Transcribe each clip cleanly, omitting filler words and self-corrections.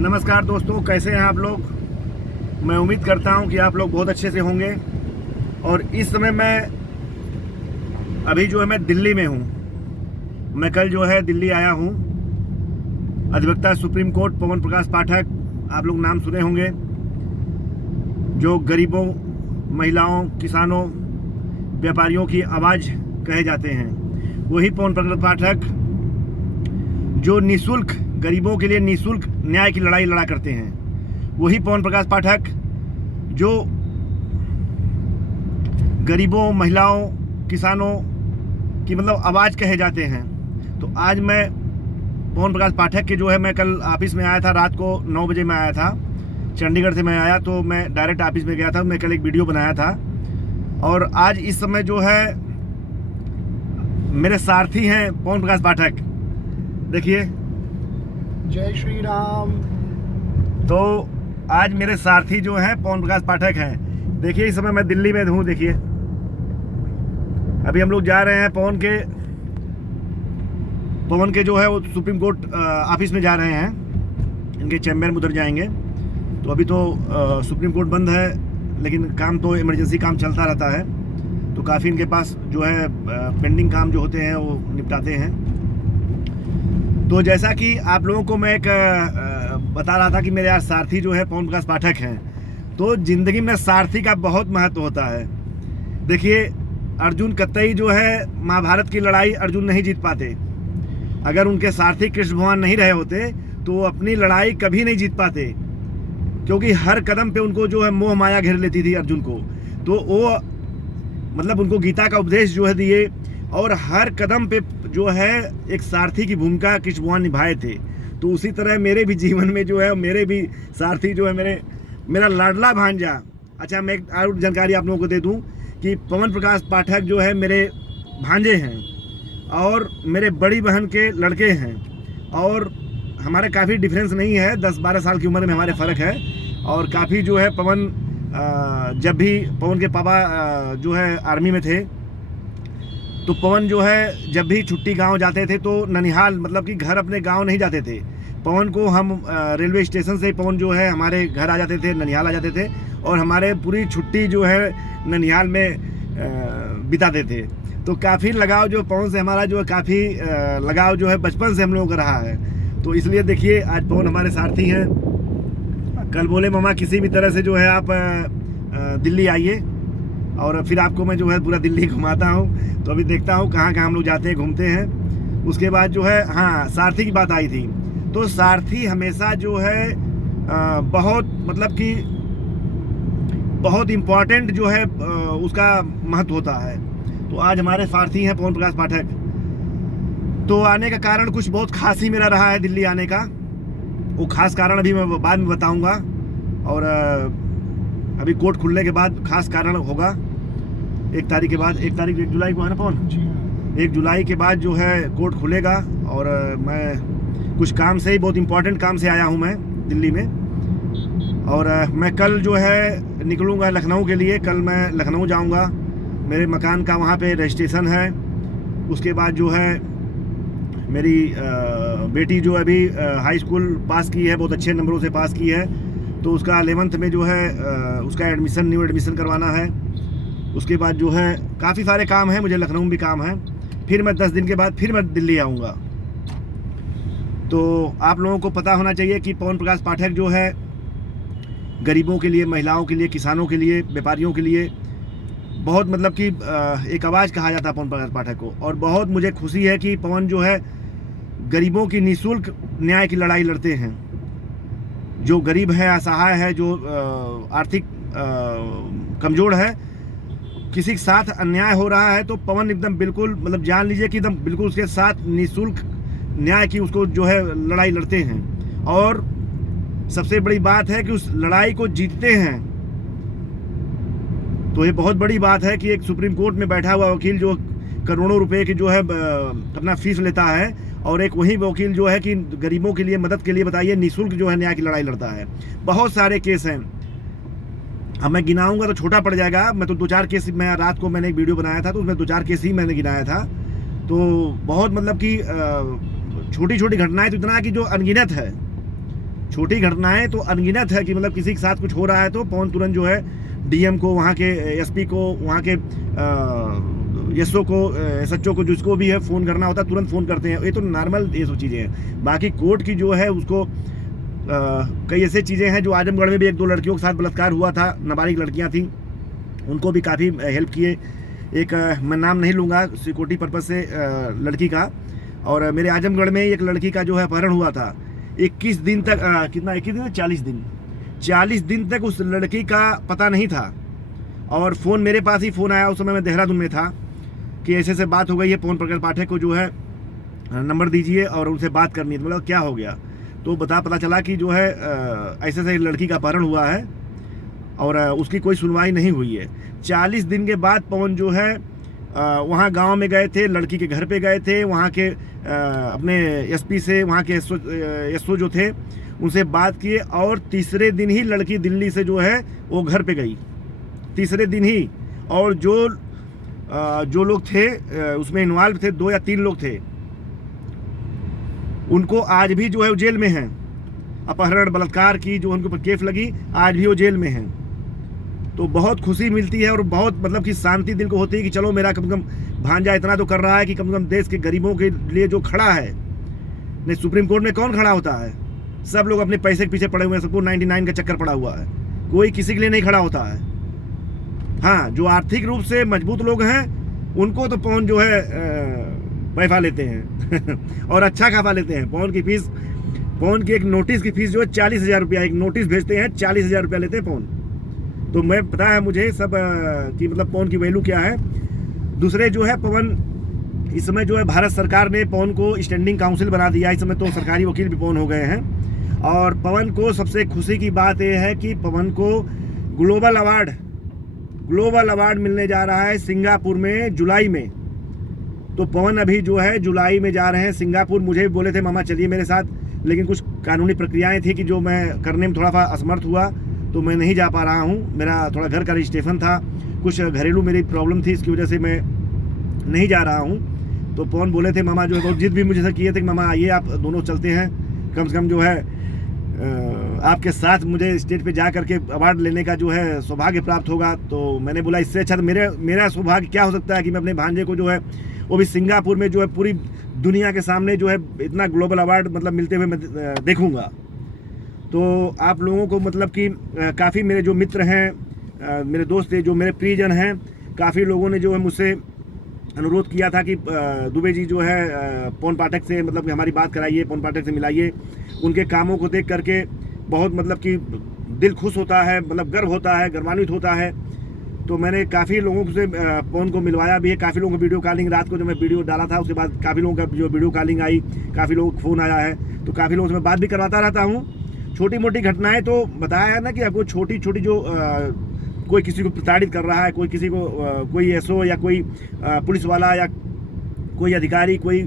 नमस्कार दोस्तों, कैसे हैं आप लोग। मैं उम्मीद करता हूं कि आप लोग बहुत अच्छे से होंगे। और इस समय मैं दिल्ली में हूं। मैं कल दिल्ली आया हूं। अधिवक्ता सुप्रीम कोर्ट पवन प्रकाश पाठक, आप लोग नाम सुने होंगे, जो गरीबों, महिलाओं, किसानों, व्यापारियों की आवाज़ कहे जाते हैं। वही पवन प्रकाश पाठक जो निःशुल्क गरीबों के लिए निःशुल्क न्याय की लड़ाई लड़ा करते हैं। वही पवन प्रकाश पाठक जो गरीबों, महिलाओं, किसानों की आवाज़ कहे जाते हैं। तो आज मैं पवन प्रकाश पाठक के मैं कल ऑफिस में आया था। रात को 9 बजे में आया था, चंडीगढ़ से मैं आया, तो मैं डायरेक्ट ऑफिस में गया था। मैं कल एक वीडियो बनाया था। और आज इस समय मेरे सारथी हैं पवन प्रकाश पाठक। देखिए, जय श्री राम। तो आज मेरे सारथी पवन प्रकाश पाठक हैं। देखिए, इस समय मैं दिल्ली में हूँ। देखिए, अभी हम लोग जा रहे हैं पवन के वो सुप्रीम कोर्ट ऑफिस में जा रहे हैं। इनके चैम्बर में उधर जाएंगे। तो अभी तो सुप्रीम कोर्ट बंद है, लेकिन काम तो इमरजेंसी काम चलता रहता है। तो काफ़ी इनके पास पेंडिंग काम जो होते हैं वो निपटाते हैं। तो जैसा कि आप लोगों को मैं एक बता रहा था कि मेरे यार सारथी पवन प्रकाश पाठक हैं। तो ज़िंदगी में सारथी का बहुत महत्व होता है। देखिए, अर्जुन कतई महाभारत की लड़ाई अर्जुन नहीं जीत पाते। अगर उनके सारथी कृष्ण भगवान नहीं रहे होते तो वो अपनी लड़ाई कभी नहीं जीत पाते, क्योंकि हर कदम पे उनको मोह माया घेर लेती थी अर्जुन को। तो वो उनको गीता का उपदेश दिए, और हर कदम पे एक सारथी की भूमिका कृष्ण भगवान निभाए थे। तो उसी तरह मेरे भी जीवन में मेरे भी सारथी मेरा लाडला भांजा। अच्छा, मैं एक और जानकारी आप लोगों को दे दूं कि पवन प्रकाश पाठक मेरे भांजे हैं और मेरे बड़ी बहन के लड़के हैं। और हमारे काफ़ी डिफरेंस नहीं है, 10-12 साल की उम्र में हमारे फ़र्क है। और काफ़ी पवन जब भी पवन के पापा आर्मी में थे, तो पवन जब भी छुट्टी गांव जाते थे तो ननिहाल, कि घर अपने गांव नहीं जाते थे। पवन को हम रेलवे स्टेशन से पवन हमारे घर आ जाते थे, ननिहाल आ जाते थे, और हमारे पूरी छुट्टी ननिहाल में बिताते थे। तो काफ़ी लगाव पवन से हमारा काफ़ी लगाव बचपन से हम लोगों का रहा है। तो इसलिए देखिए, आज पवन हमारे सारथी हैं। कल बोले मामा किसी भी तरह से आप दिल्ली आइए, और फिर आपको मैं पूरा दिल्ली घुमाता हूँ। तो अभी देखता हूँ कहाँ कहाँ हम लोग जाते हैं, घूमते हैं। उसके बाद हाँ, सारथी की बात आई थी। तो सारथी हमेशा बहुत कि बहुत इम्पोर्टेंट उसका महत्व होता है। तो आज हमारे सारथी हैं पवन प्रकाश पाठक। तो आने का कारण कुछ बहुत खास ही मेरा रहा है दिल्ली आने का। वो खास कारण अभी मैं बाद में बताऊँगा। और अभी कोर्ट खुलने के बाद खास कारण होगा। 1 तारीख के बाद, 1 जुलाई को है ना पवन? 1 जुलाई के बाद कोर्ट खुलेगा। और मैं कुछ काम से ही, बहुत इम्पोर्टेंट काम से आया हूँ मैं दिल्ली में। और मैं कल निकलूँगा लखनऊ के लिए। कल मैं लखनऊ जाऊँगा, मेरे मकान का वहाँ पे रजिस्ट्रेशन है। उसके बाद मेरी बेटी अभी हाई स्कूल पास की है, बहुत अच्छे नंबरों से पास की है। तो उसका 11th में उसका न्यू एडमिशन करवाना है। उसके बाद काफ़ी सारे काम हैं, मुझे लखनऊ में भी काम है। फिर मैं 10 दिन के बाद फिर मैं दिल्ली आऊँगा। तो आप लोगों को पता होना चाहिए कि पवन प्रकाश पाठक गरीबों के लिए, महिलाओं के लिए, किसानों के लिए, व्यापारियों के लिए बहुत कि एक आवाज़ कहा जाता है पवन प्रकाश पाठक को। और बहुत मुझे खुशी है कि पवन गरीबों की निःशुल्क न्याय की लड़ाई लड़ते हैं। जो गरीब है, असहाय है, जो आर्थिक कमज़ोर है, किसी के साथ अन्याय हो रहा है, तो पवन एकदम बिल्कुल जान लीजिए कि एकदम बिल्कुल उसके साथ निःशुल्क न्याय की उसको लड़ाई लड़ते हैं। और सबसे बड़ी बात है कि उस लड़ाई को जीतते हैं। तो ये बहुत बड़ी बात है कि एक सुप्रीम कोर्ट में बैठा हुआ वकील करोड़ों रुपए की अपना फीस लेता है, और एक वही वकील कि गरीबों के लिए मदद के लिए, बताइए, निःशुल्क न्याय की लड़ाई लड़ता है। बहुत सारे केस हैं, अब मैं गिनाऊंगा तो छोटा पड़ जाएगा। मैं तो 2-4 केस, मैं रात को मैंने एक वीडियो बनाया था तो उसमें 2-4 केस ही मैंने गिनाया था। तो बहुत कि छोटी छोटी घटनाएं तो इतना कि जो अनगिनत है। छोटी घटनाएं तो अनगिनत है कि मतलब किसी के साथ कुछ हो रहा है तो पवन तुरंत जो है डीएम को, वहाँ के एसपी को, वहाँ के एसओ को, एसएचओ को, जिसको भी है फ़ोन करना होता है तुरंत फ़ोन करते हैं। ये तो नॉर्मल ये सब चीज़ें हैं। बाकी कोर्ट की जो है उसको कई ऐसे चीज़ें हैं जो आजमगढ़ में भी 1-2 लड़कियों के साथ बलात्कार हुआ था, नाबालिग लड़कियां थीं, उनको भी काफ़ी हेल्प किए। एक मैं नाम नहीं लूँगा सिक्योरिटी पर्पज़ से लड़की का, और मेरे आजमगढ़ में एक लड़की का जो है अपहरण हुआ था। 21 दिन तक कितना 21 दिन 40 दिन तक उस लड़की का पता नहीं था, और फ़ोन मेरे पास ही फ़ोन आया। उस समय मैं देहरादून में था कि ऐसे से बात हो गई है, पवन प्रकाश पाठक को जो है नंबर दीजिए और उनसे बात करनी है। मतलब क्या हो गया, तो पता चला कि जो है ऐसे से लड़की का अपहरण हुआ है और उसकी कोई सुनवाई नहीं हुई है। 40 दिन के बाद पवन जो है वहाँ गांव में गए थे, लड़की के घर पे गए थे, वहाँ के अपने एसपी से, वहाँ के एसओ जो थे उनसे बात किए, और तीसरे दिन ही लड़की दिल्ली से जो है वो घर पे गई, तीसरे दिन ही। और जो लोग थे उसमें इन्वॉल्व थे, 2 या 3 लोग थे, उनको आज भी जो है वो जेल में हैं। अपहरण बलात्कार की जो उनके ऊपर केस लगी, आज भी वो जेल में हैं। तो बहुत खुशी मिलती है और बहुत मतलब कि शांति दिल को होती है कि चलो मेरा कम से कम भांजा इतना तो कर रहा है कि कम से कम देश के गरीबों के लिए जो खड़ा है। नहीं, सुप्रीम कोर्ट में कौन खड़ा होता है? सब लोग अपने पैसे के पीछे पड़े हुए हैं, सबको 99 का चक्कर पड़ा हुआ है, कोई किसी के लिए नहीं खड़ा होता है। हाँ, जो आर्थिक रूप से मजबूत लोग हैं उनको तो पवन जो है पैसा लेते हैं और अच्छा खासा लेते हैं। पवन की एक नोटिस की फीस जो है 40,000 रुपया, एक नोटिस भेजते हैं 40,000 रुपया लेते हैं पवन। तो मैं पता है मुझे सब कि मतलब पवन की वैल्यू क्या है। दूसरे जो है पवन इस समय जो है भारत सरकार ने पवन को स्टैंडिंग काउंसिल बना दिया, इस समय तो सरकारी वकील भी पवन हो गए हैं। और पवन को सबसे खुशी की बात यह है कि पवन को ग्लोबल अवार्ड मिलने जा रहा है सिंगापुर में जुलाई में। तो पवन अभी जो है जुलाई में जा रहे हैं सिंगापुर। मुझे भी बोले थे मामा चलिए मेरे साथ, लेकिन कुछ कानूनी प्रक्रियाएं थी कि जो मैं करने में थोड़ा सा असमर्थ हुआ, तो मैं नहीं जा पा रहा हूँ। मेरा थोड़ा घर का रजिस्ट्रेशन था, कुछ घरेलू मेरी प्रॉब्लम थी, इसकी वजह से मैं नहीं जा रहा हूँ। तो पवन बोले थे मामा जो है, जिद भी मुझे से किए थे कि मामा आइए आप दोनों चलते हैं, कम से कम जो है आपके साथ मुझे स्टेज पे जा करके अवार्ड लेने का जो है सौभाग्य प्राप्त होगा। तो मैंने बोला इससे अच्छा तो मेरा सौभाग्य क्या हो सकता है कि मैं अपने भांजे को जो है वो भी सिंगापुर में जो है पूरी दुनिया के सामने जो है इतना ग्लोबल अवार्ड मतलब मिलते हुए मैं देखूँगा। तो आप लोगों को मतलब कि काफ़ी मेरे जो मित्र हैं, मेरे दोस्त हैं, जो मेरे प्रियजन हैं, काफ़ी लोगों ने जो है मुझसे अनुरोध किया था कि दुबे जी जो है पवन पाठक से मतलब कि हमारी बात कराइए, पवन पाठक से मिलाइए। उनके कामों को देख करके बहुत मतलब कि दिल खुश होता है, मतलब गर्व होता है, गर्वान्वित होता है। तो मैंने काफ़ी लोगों से पवन को मिलवाया भी है, काफ़ी लोगों को वीडियो कॉलिंग, रात को जब मैं वीडियो डाला था उसके बाद काफ़ी लोगों का जो वीडियो कॉलिंग आई, काफ़ी लोगों को फ़ोन आया है, तो काफ़ी लोगों से मैं बात भी करवाता रहता हूँ। छोटी मोटी घटनाएं तो बताया है ना कि आपको छोटी छोटी जो कोई किसी को प्रताड़ित कर रहा है, कोई किसी को कोई एसओ या कोई पुलिस वाला या कोई अधिकारी कोई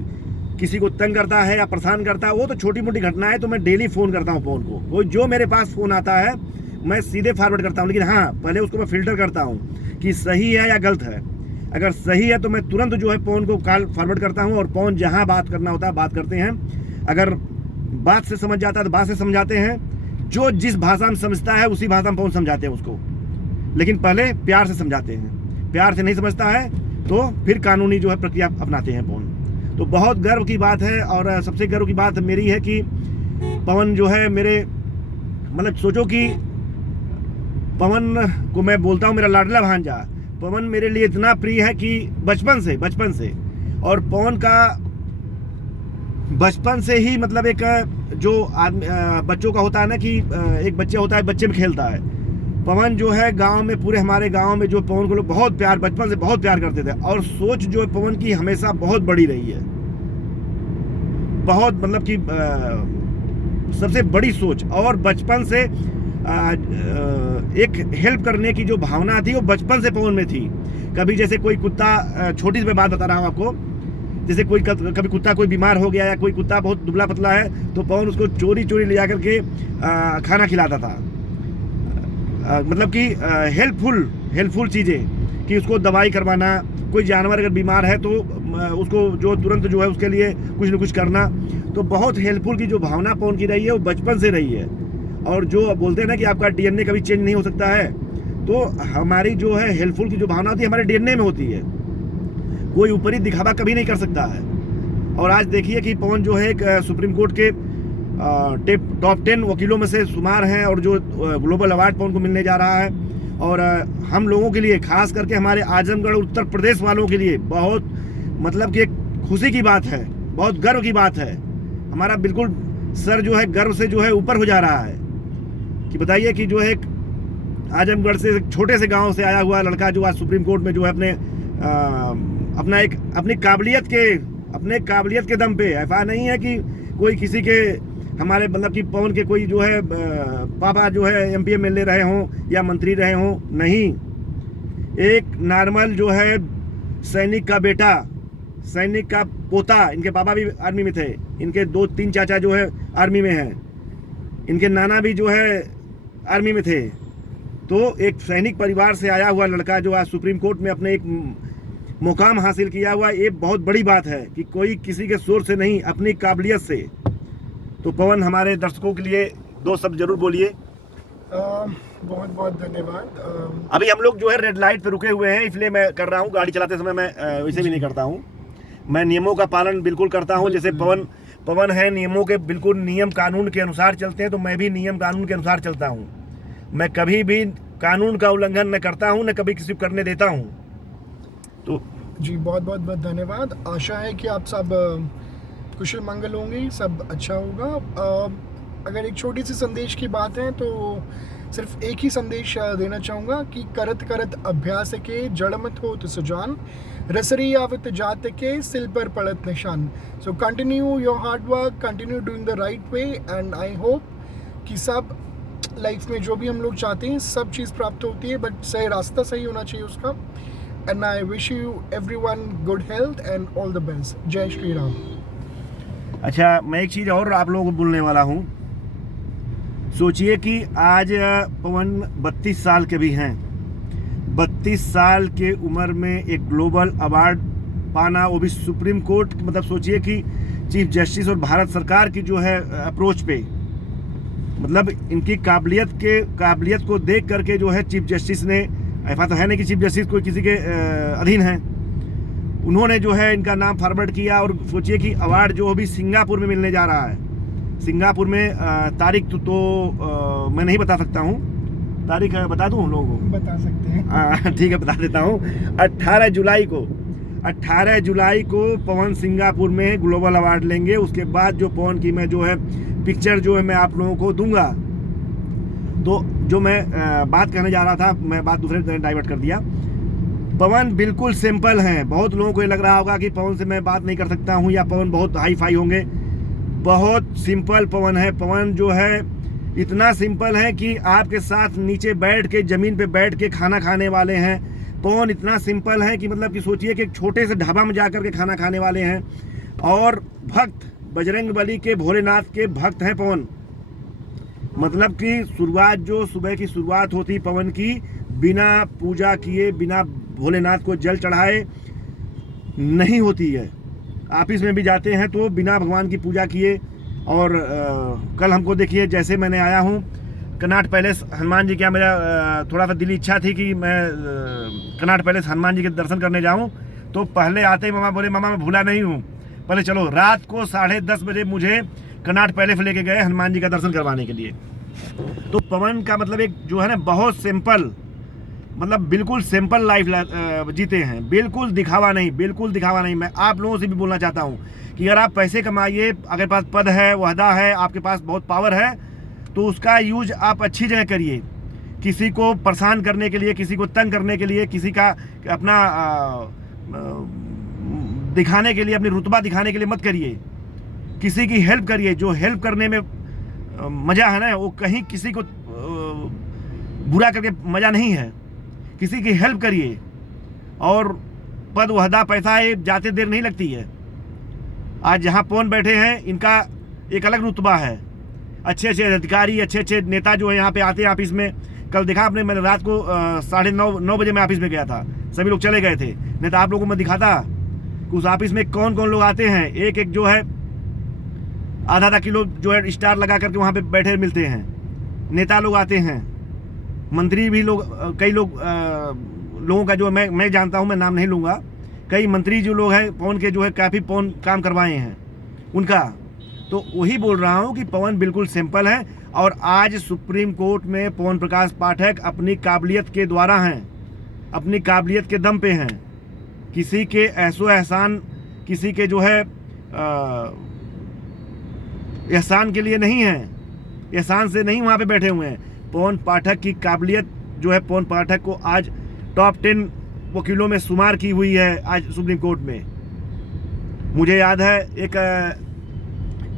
किसी को तंग करता है या परेशान करता है, वो तो छोटी मोटी घटनाएं तो मैं डेली फ़ोन करता हूँ पवन को। कोई जो मेरे पास फ़ोन आता है मैं सीधे फॉरवर्ड करता हूँ, लेकिन हाँ पहले उसको मैं फ़िल्टर करता हूँ कि सही है या गलत है। अगर सही है तो मैं तुरंत जो है पवन को कॉल फॉरवर्ड करता हूँ, और पवन जहाँ बात करना होता है बात करते हैं। अगर बात से समझ जाता है तो बात से समझाते हैं, जो जिस भाषा में समझता है उसी भाषा में पवन समझाते हैं उसको, लेकिन पहले प्यार से समझाते हैं। प्यार से नहीं समझता है तो फिर कानूनी जो है प्रक्रिया अपनाते हैं पवन। तो बहुत गर्व की बात है, और सबसे गर्व की बात मेरी है कि पवन जो है मेरे मतलब सोचो कि पवन को मैं बोलता हूँ मेरा लाडला भांजा। पवन मेरे लिए इतना प्रिय है कि बचपन से और पवन का बचपन से ही मतलब एक जो बच्चों का होता है ना कि एक बच्चा होता है बच्चे में खेलता है, पवन जो है गांव में पूरे हमारे गांव में जो पवन को लोग बहुत प्यार बचपन से बहुत प्यार करते थे। और सोच जो है पवन की हमेशा बहुत बड़ी रही है, बहुत मतलब कि सबसे बड़ी सोच। और बचपन से एक हेल्प करने की जो भावना थी वो बचपन से पवन में थी। कभी जैसे कोई कुत्ता, छोटी सी मैं बात बता रहा हूँ आपको, जैसे कभी कुत्ता कोई बीमार हो गया या कोई कुत्ता बहुत दुबला पतला है तो पवन उसको चोरी ले जा करके खाना खिलाता था। मतलब कि हेल्पफुल चीज़ें कि उसको दवाई करवाना, कोई जानवर अगर बीमार है तो उसको जो तुरंत जो है उसके लिए कुछ न कुछ करना। तो बहुत हेल्पफुल की जो भावना पवन की रही है वो बचपन से रही है। और जो बोलते हैं ना कि आपका डीएनए कभी चेंज नहीं हो सकता है, तो हमारी जो है हेल्पफुल की जो भावना होती है हमारे डीएनए में होती है। कोई ऊपरी दिखावा कभी नहीं कर सकता है। और आज देखिए कि पवन जो है एक सुप्रीम कोर्ट के टॉप 10 वकीलों में से शुमार हैं और जो ग्लोबल अवार्ड पवन को मिलने जा रहा है। और हम लोगों के लिए, खास करके हमारे आजमगढ़ उत्तर प्रदेश वालों के लिए बहुत मतलब कि एक खुशी की बात है, बहुत गर्व की बात है। हमारा बिल्कुल सर जो है गर्व से जो है ऊपर हो जा रहा है कि बताइए कि जो है एक आजमगढ़ से एक छोटे से गांव से आया हुआ लड़का जो आज सुप्रीम कोर्ट में जो है अपनी काबिलियत के दम पे, ऐसा नहीं है कि कोई किसी के हमारे मतलब कि पवन के कोई जो है पापा जो है एमपी एमएलए रहे हों या मंत्री रहे हों, नहीं। एक नॉर्मल जो है सैनिक का बेटा, सैनिक का पोता, इनके पापा भी आर्मी में थे, इनके 2-3 चाचा जो है आर्मी में हैं, इनके नाना भी जो है आर्मी में थे। तो एक सैनिक परिवार से आया हुआ लड़का जो आज सुप्रीम कोर्ट में अपने एक मुकाम हासिल किया हुआ, ये बहुत बड़ी बात है कि कोई किसी के शोर से नहीं, अपनी काबिलियत से। तो पवन, हमारे दर्शकों के लिए 2 शब्द जरूर बोलिए। बहुत बहुत धन्यवाद। अभी हम लोग जो है रेड लाइट पे रुके हुए हैं, इसलिए मैं कर रहा हूँ। गाड़ी चलाते समय मैं वैसे भी नहीं करता हूँ, मैं नियमों का पालन बिल्कुल करता हूँ। जैसे पवन है नियमों के बिल्कुल नियम कानून के अनुसार चलते हैं, तो मैं भी नियम कानून के अनुसार चलता हूँ। मैं कभी भी कानून का उल्लंघन न करता हूँ, न कभी किसी को करने देता हूँ। तो जी बहुत बहुत बहुत धन्यवाद। आशा है कि आप सब कुशल मंगल होंगे, सब अच्छा होगा। अगर एक छोटी सी संदेश की बात है तो सिर्फ एक ही संदेश देना चाहूँगा कि करत करत अभ्यास के जड़ मत हो तो सुजान, रसरी आवत जात के सिल पर पड़त निशान। So continue your hard work, continue doing the right way, and I hope कि सब लाइफ में जो भी हम लोग चाहते हैं सब चीज़ प्राप्त होती है, बट सही रास्ता सही होना चाहिए उसका। And I wish you everyone good health and all the best. जय श्री राम। अच्छा, मैं एक चीज़ और आप लोगों को बोलने वाला हूँ। सोचिए कि आज पवन 32 साल के भी हैं। 32 साल के उम्र में एक ग्लोबल अवार्ड पाना, वो भी सुप्रीम कोर्ट, मतलब सोचिए कि चीफ जस्टिस और भारत सरकार की जो है अप्रोच पे, मतलब इनकी काबिलियत को देख करके जो है चीफ जस्टिस ने, ऐसा तो है नहीं कि चीफ जस्टिस कोई किसी के अधीन है, उन्होंने जो है इनका नाम फॉरवर्ड किया। और सोचिए कि अवार्ड जो अभी सिंगापुर में मिलने जा रहा है। सिंगापुर में तारीख तो मैं नहीं बता सकता हूँ, तारीख बता दूँ लोगों को? बता सकते हैं। ठीक है, बता देता हूँ। 18 जुलाई को पवन सिंगापुर में ग्लोबल अवार्ड लेंगे। उसके बाद जो पवन की मैं जो है पिक्चर जो है मैं आप लोगों को दूंगा। तो जो मैं बात कहने जा रहा था, मैं बात दूसरे तरह डाइवर्ट कर दिया। पवन बिल्कुल सिंपल हैं। बहुत लोगों को ये लग रहा होगा कि पवन से मैं बात नहीं कर सकता हूँ या पवन बहुत हाई फाई होंगे। बहुत सिंपल पवन है। पवन जो है इतना सिंपल है कि आपके साथ नीचे बैठ के, ज़मीन पे बैठ के खाना खाने वाले हैं। पवन इतना सिंपल है कि मतलब कि सोचिए कि एक छोटे से ढाबा में जाकर के खाना खाने वाले हैं। और भक्त, बजरंगबली के, भोलेनाथ के भक्त हैं पवन। मतलब कि शुरुआत जो सुबह की शुरुआत होती पवन की, बिना पूजा किए, बिना भोलेनाथ को जल चढ़ाए नहीं होती है। ऑफिस में भी जाते हैं तो बिना भगवान की पूजा किए। और कल हमको देखिए, जैसे मैंने आया हूँ कनॉट पैलेस हनुमान जी, क्या मेरा थोड़ा सा दिली इच्छा थी कि मैं कनॉट पैलेस हनुमान जी के दर्शन करने जाऊँ। तो पहले आते ही मामा बोले, मामा मैं भूला नहीं हूँ, पहले चलो। रात को 10:30 बजे मुझे कनॉट पैलेस लेके गए हनुमान जी का दर्शन करवाने के लिए। तो पवन का मतलब एक जो है ना, बहुत सिंपल, मतलब बिल्कुल सिंपल लाइफ जीते हैं। बिल्कुल दिखावा नहीं। मैं आप लोगों से भी बोलना चाहता हूँ कि अगर आप पैसे कमाइए, अगर पास पद है, वहदा है, आपके पास बहुत पावर है, तो उसका यूज आप अच्छी जगह करिए। किसी को परेशान करने के लिए, किसी को तंग करने के लिए, किसी का अपना दिखाने के लिए, अपनी रुतबा दिखाने के लिए मत करिए। किसी की हेल्प करिए। जो हेल्प करने में मज़ा है ना, वो कहीं किसी को बुरा करके मज़ा नहीं है। किसी की हेल्प करिए। और पद, वहदा, पैसा ये जाते देर नहीं लगती है। आज जहाँ पवन बैठे हैं, इनका एक अलग रुतबा है। अच्छे अधिकारी, अच्छे नेता जो है यहाँ पे आते हैं ऑफिस में। कल देखा आपने, मैंने रात को 9:30 बजे मैं ऑफिस में गया था, सभी लोग चले गए थे, नहीं तो आप लोगों को मैं दिखाता कि उस ऑफिस में कौन कौन लोग आते हैं। एक जो है आधा किलो जो है स्टार लगा करके वहाँ पे बैठे मिलते हैं। नेता लोग आते हैं, मंत्री भी लोग, कई लोगों का जो मैं जानता हूं, मैं नाम नहीं लूँगा, कई मंत्री जो लोग हैं पवन के जो है काफ़ी पवन काम करवाए हैं उनका। तो वही बोल रहा हूं कि पवन बिल्कुल सिंपल है। और आज सुप्रीम कोर्ट में पवन प्रकाश पाठक अपनी काबिलियत के द्वारा हैं, अपनी काबिलियत के दम पे हैं। किसी के ऐसो एहसान, किसी के जो है एहसान के लिए नहीं है, एहसान से नहीं वहाँ पे बैठे हुए हैं। पवन पाठक की काबिलियत जो है, पवन पाठक को आज टॉप 10 वकीलों में शुमार की हुई है आज सुप्रीम कोर्ट में। मुझे याद है एक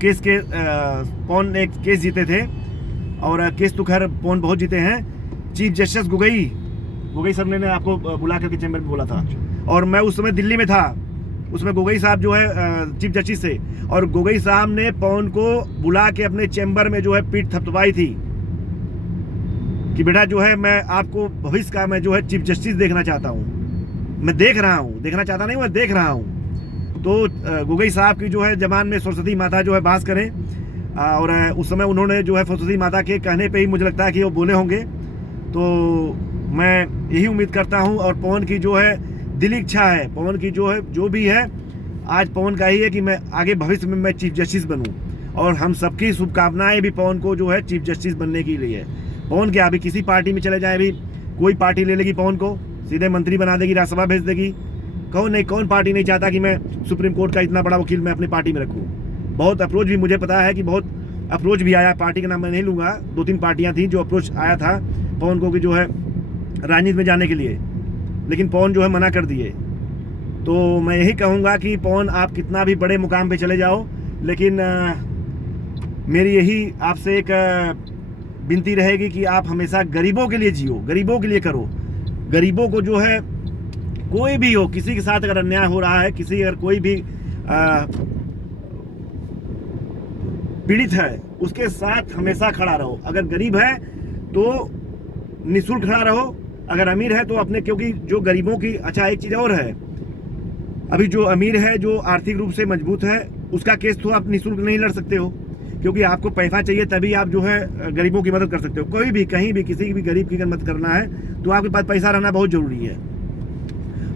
केस के पवन एक केस जीते थे, और केस तो खैर पवन बहुत जीते हैं। चीफ जस्टिस गोगोई सर ने आपको बुला करके चैम्बर में बोला था, और मैं उस समय दिल्ली में था। उसमें गोगोई साहब जो है चीफ जस्टिस से, और गोगोई साहब ने पवन को बुला के अपने चैम्बर में जो है पीठ थपथपाई थी कि बेटा जो है मैं आपको भविष्य का मैं जो है चीफ जस्टिस देखना चाहता हूँ, मैं देख रहा हूँ, देखना चाहता नहीं, मैं देख रहा हूँ। तो गोगोई साहब की जो है जबान में सरस्वती माता जो है बास करें, और उस समय उन्होंने जो है सरस्वती माता के कहने पे ही मुझे लगता है कि वो बोले होंगे। तो मैं यही उम्मीद करता हूँ, और पवन की जो है दिली इच्छा है, पवन की जो है जो भी है, आज पवन का ही है कि मैं आगे भविष्य में मैं चीफ जस्टिस बनूँ। और हम सबकी शुभकामनाएं भी पवन को जो है चीफ जस्टिस बनने के लिए। पवन क्या अभी किसी पार्टी में चले जाए, अभी कोई पार्टी ले लेगी पवन को, सीधे मंत्री बना देगी, राज्यसभा भेज देगी। कौन पार्टी नहीं चाहता कि मैं सुप्रीम कोर्ट का इतना बड़ा वकील मैं अपनी पार्टी में रखूँ। बहुत अप्रोच भी मुझे पता है कि बहुत अप्रोच भी आया, पार्टी का नाम मैं नहीं लूँगा, 2-3 पार्टियाँ थी जो अप्रोच आया था पवन को कि जो है राजनीति में जाने के लिए, लेकिन पवन जो है मना कर दिए। तो मैं यही कहूँगा कि पवन आप कितना भी बड़े मुकाम पे चले जाओ, लेकिन मेरी यही आपसे एक विनती रहेगी कि आप हमेशा गरीबों के लिए जियो, गरीबों के लिए करो। गरीबों को जो है कोई भी हो, किसी के साथ अगर अन्याय हो रहा है, किसी अगर कोई भी पीड़ित है, उसके साथ हमेशा खड़ा रहो। अगर गरीब है तो निःशुल्क खड़ा रहो, अगर अमीर है तो अपने, क्योंकि जो गरीबों की, अच्छा एक चीज़ और है, अभी जो अमीर है, जो आर्थिक रूप से मजबूत है, उसका केस तो आप निःशुल्क नहीं लड़ सकते हो, क्योंकि आपको पैसा चाहिए तभी आप जो है गरीबों की मदद कर सकते हो। कोई भी कहीं भी किसी भी गरीब की अगर मदद करना है तो आपके पास पैसा रहना बहुत ज़रूरी है।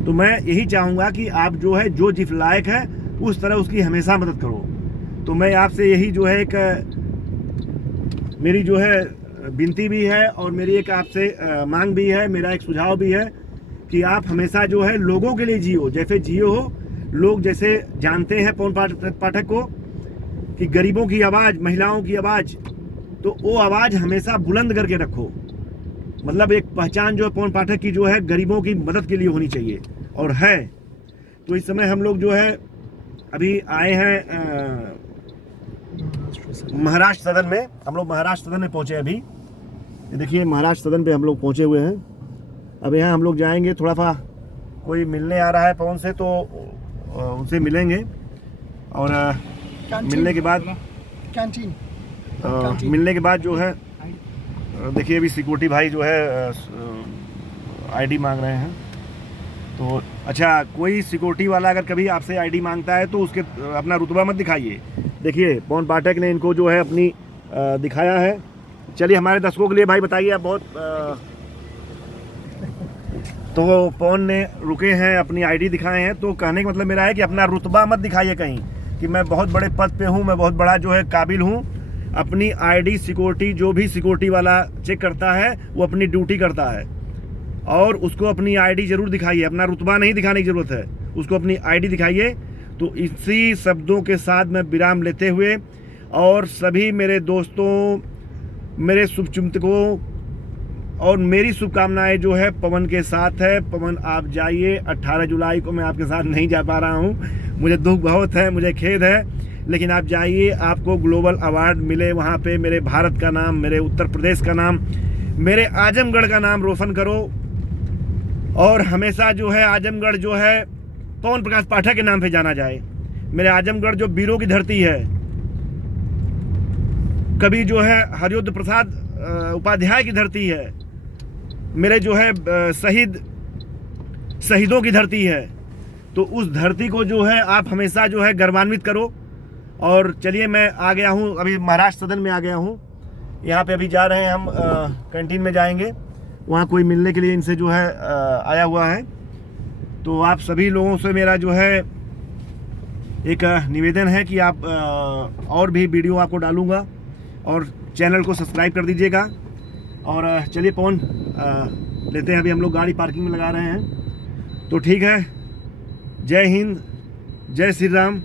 तो मैं यही चाहूँगा कि आप जो है जो जिस लायक है उस तरह उसकी हमेशा मदद करो। तो मैं आपसे यही जो है एक मेरी जो है विनती भी है, और मेरी एक आपसे मांग भी है, मेरा एक सुझाव भी है कि आप हमेशा जो है लोगों के लिए जियो, जैसे जियो हो। लोग जैसे जानते हैं पवन पाठक को कि गरीबों की आवाज़, महिलाओं की आवाज़, तो वो आवाज़ हमेशा बुलंद करके रखो। मतलब एक पहचान जो है पवन पाठक की जो है गरीबों की मदद के लिए होनी चाहिए, और है। तो इस समय हम लोग जो है अभी आए हैं महाराष्ट्र सदन में। हम लोग महाराष्ट्र सदन में पहुँचे अभी। ये देखिए महाराष्ट्र सदन पे हम लोग पहुँचे हुए हैं। अब यहाँ हम लोग जाएंगे, थोड़ा सा कोई मिलने आ रहा है पवन से, तो उनसे मिलेंगे, और मिलने के बाद मिलने के बाद जो है देखिए अभी सिक्योरिटी भाई जो है आईडी मांग रहे हैं। तो अच्छा, कोई सिक्योरिटी वाला अगर कभी आपसे आईडी मांगता है तो उसके अपना रुतबा मत दिखाइए। देखिए पवन पाठक ने इनको जो है अपनी दिखाया है। चलिए हमारे दर्शकों के लिए भाई बताइए, आप बहुत तो पवन ने रुके हैं, अपनी आईडी दिखाए हैं। तो कहने का मतलब मेरा है कि अपना रुतबा मत दिखाइए कहीं कि मैं बहुत बड़े पद पे हूँ, मैं बहुत बड़ा जो है काबिल हूँ। अपनी आईडी सिक्योरिटी, जो भी सिक्योरिटी वाला चेक करता है वो अपनी ड्यूटी करता है, और उसको अपनी आईडी ज़रूर दिखाइए। अपना रुतबा नहीं दिखाने की ज़रूरत है, उसको अपनी आईडी दिखाइए। तो इसी शब्दों के साथ मैं विराम लेते हुए, और सभी मेरे दोस्तों, मेरे शुभचिंतकों और मेरी शुभकामनाएं जो है पवन के साथ है। पवन आप जाइए, 18 जुलाई को मैं आपके साथ नहीं जा पा रहा हूँ, मुझे दुख बहुत है, मुझे खेद है, लेकिन आप जाइए, आपको ग्लोबल अवार्ड मिले वहाँ पे। मेरे भारत का नाम, मेरे उत्तर प्रदेश का नाम, मेरे आजमगढ़ का नाम रोशन करो, और हमेशा जो है आजमगढ़ जो है पवन प्रकाश पाठक के नाम पे जाना जाए। मेरे आजमगढ़ जो वीरों की धरती है, कभी जो है हरियोद्ध प्रसाद उपाध्याय की धरती है, मेरे जो है शहीदों की धरती है। तो उस धरती को जो है आप हमेशा जो है गर्वान्वित करो। और चलिए मैं आ गया हूँ, अभी महाराष्ट्र सदन में आ गया हूँ। यहाँ पे अभी जा रहे हैं हम, कैंटीन में जाएंगे, वहाँ कोई मिलने के लिए इनसे जो है आया हुआ है। तो आप सभी लोगों से मेरा जो है एक निवेदन है कि आप और भी वीडियो आपको डालूँगा और चैनल को सब्सक्राइब कर दीजिएगा। और चलिए पवन, लेते हैं अभी हम लोग गाड़ी पार्किंग में लगा रहे हैं। तो ठीक है, जय हिंद, जय श्री राम।